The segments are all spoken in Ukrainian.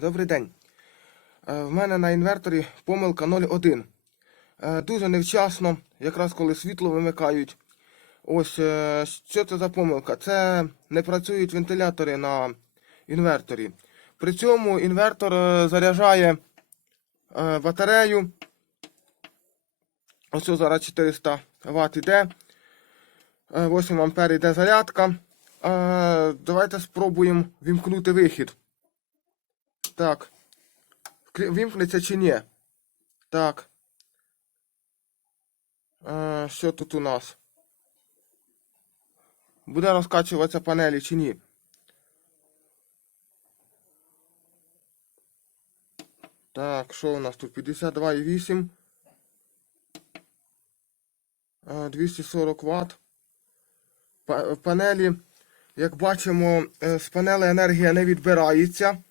Добрий день. Е, В мене на інверторі помилка 0,1. Е, Дуже невчасно, якраз коли світло вимикають. Ось е, що це за помилка? Це не працюють вентилятори на інверторі. При цьому інвертор заряджає батарею. Ось зараз 400 Вт іде. Е, 8 ампер іде зарядка. Давайте спробуємо вімкнути вихід. Так. Вімкнеться чи ні? Так. Е, що тут у нас? Буде розкачуватися панелі чи ні? Так, що у нас тут? 52,8. Е, 240 Вт. Панелі, як бачимо, е, з панели енергія не відбирається.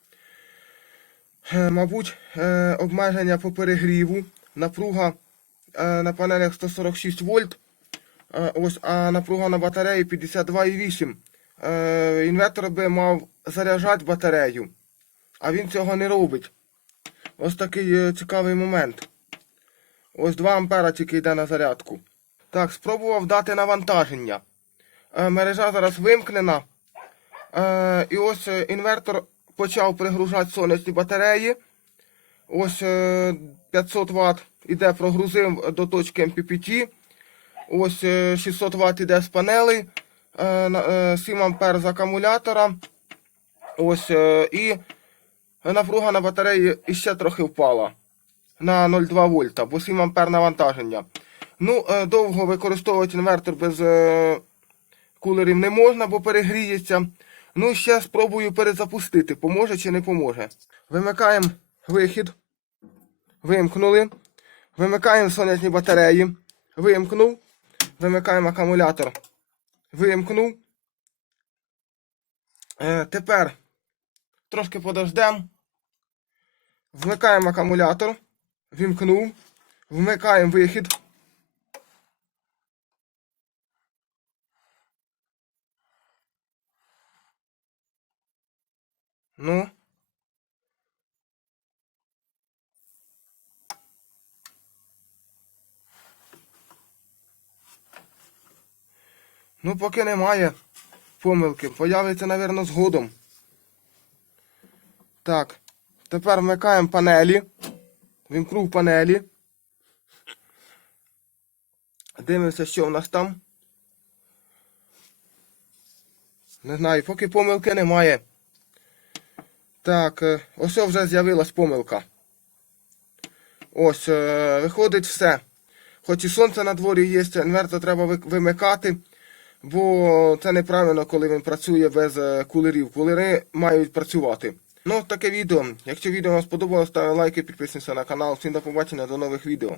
Е, Мабуть, е, обмеження по перегріву. Напруга е, на панелях 146 вольт. Ось, а напруга на батареї 52,8. Е, Інвертор би мав заряджати батарею, а він цього не робить. Ось такий цікавий момент. Ось 2 ампера тільки йде на зарядку. Так, спробував дати навантаження. Мережа зараз вимкнена. І ось інвертор почав пригружати сонячні батареї. Ось е, 500 Вт іде, прогрузив до точки MPPT. Ось е, 600 Вт іде з панелей. е, на- е, 7 ампер з акумулятора. Ось е, і напруга на батареї іще трохи впала на 0,2 вольта, бо 7 ампер навантаження. Ну, е, довго використовувати інвертор без е, кулерів не можна, бо перегріється. Ну, ще спробую перезапустити, поможе чи не поможе. Вимикаємо вихід. Вимкнули. Вимикаємо сонячні батареї. Вимкнув. Вимикаємо акумулятор. Вимкнув. Е, тепер трошки подождемо. Вмикаємо акумулятор. Вімкнув. Вмикаємо вихід. Ну. Ну, поки немає помилки. Появиться, напевно, згодом. Так. Тепер вмикаємо панелі. Вімкнув панелі. Дивимося, що в нас там. Не знаю, поки помилки немає. Так, е, ось вже з'явилась помилка. Ось, е, виходить все. Хоч і сонце на дворі є, інвертор треба вимикати, бо це неправильно, коли він працює без е, кулерів. Кулери мають працювати. Ну, таке відео. Якщо відео вам сподобалось, ставте лайки, підписуйтесь на канал. Всім до побачення, до нових відео.